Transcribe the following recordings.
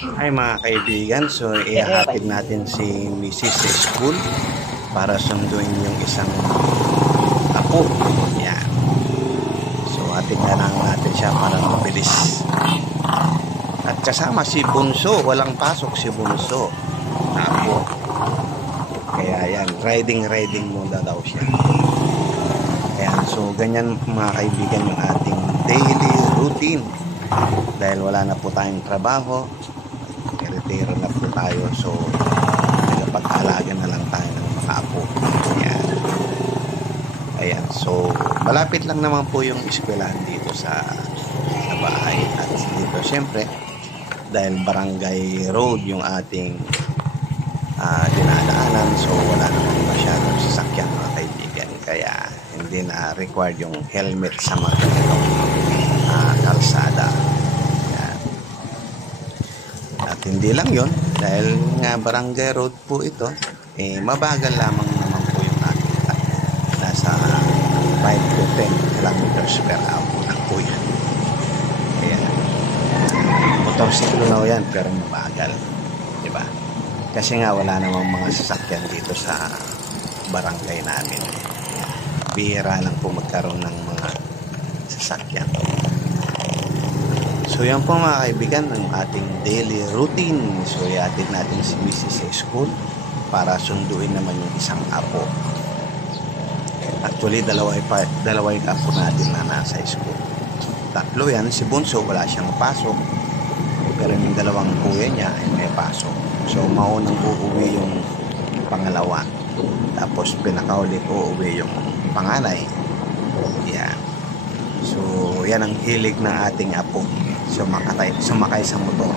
Hi mga kaibigan, so ihahatid natin si Mrs. sa school para sunduin yung isang apo. Yan. So hatid na lang natin siya para mabilis. At kasama si Bunso, walang pasok si Bunso na apo. Kaya yan, riding muna daw siya. Ayan, so ganyan mga kaibigan yung ating daily routine. Dahil wala na po tayong trabaho, retiro na po tayo, so nagpag-alaga na lang tayo ng mga apo. Ayan, so malapit lang naman po yung eskwelahan dito sa bahay. At dito syempre, dahil barangay road yung ating dinadaanan, so wala naman masyadong sasakyan mga kaibigan, kaya hindi na required yung helmet sa mga ganitong kalsada. At hindi lang yon, dahil nga barangay road po ito, mabagal lamang naman po yung ating takbo. Nasa 5 to 10 kilometers per hour lang po yan. Ayan. Motorsiklo na yan, pero mabagal. Diba? Kasi nga wala namang mga sasakyan dito sa barangay namin. Bihira lang po magkaroon ng mga sasakyan. So yan po mga kaibigan ng ating daily routine. So ihatid natin si Mrs. sa school para sunduin naman yung isang apo. Actually dalawa yung apo natin na nasa school. Tatlo yan, si Bunso wala siyang pasok, pero yung dalawang kuya niya ay may pasok. So maunang uuwi yung pangalawa, tapos pinakaulit uuwi yung panganay. Yan. So yan ang hilig ng ating apo, sumakay sa motor.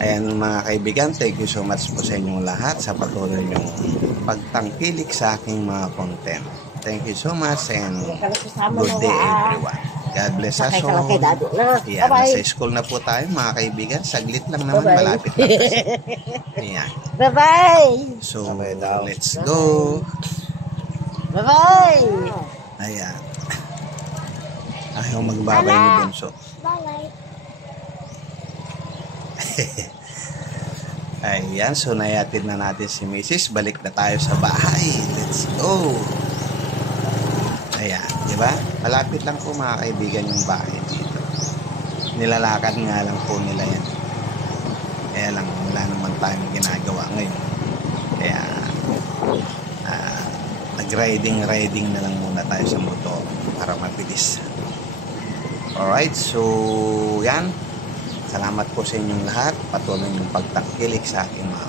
Ayan mga kaibigan, thank you so much po sa inyong lahat sa patuloy yung pagtangkilik sa aking mga content. Thank you so much and good day everyone. God bless us all. Ayan, nasa school na po tayo mga kaibigan. Saglit lang naman, malapit na kasi. Ayan. Bye-bye! So let's go. Bye-bye! Ayan. Ayaw magbabay ni Bunso. Bye-bye! Ayan, so nayatid na natin si Mrs. Balik na tayo sa bahay. Let's go. Ayan, di ba? Malapit lang po mga kaibigan yung bahay dito. Nilalakad nga lang po nila yan. Kaya lang, wala naman tayong ginagawa ngayon. Kaya, nag-riding na lang muna tayo sa motor para mabilis. Alright, so yan. Salamat po sa inyong lahat. Patuloy yung pagtangkilik sa aking mga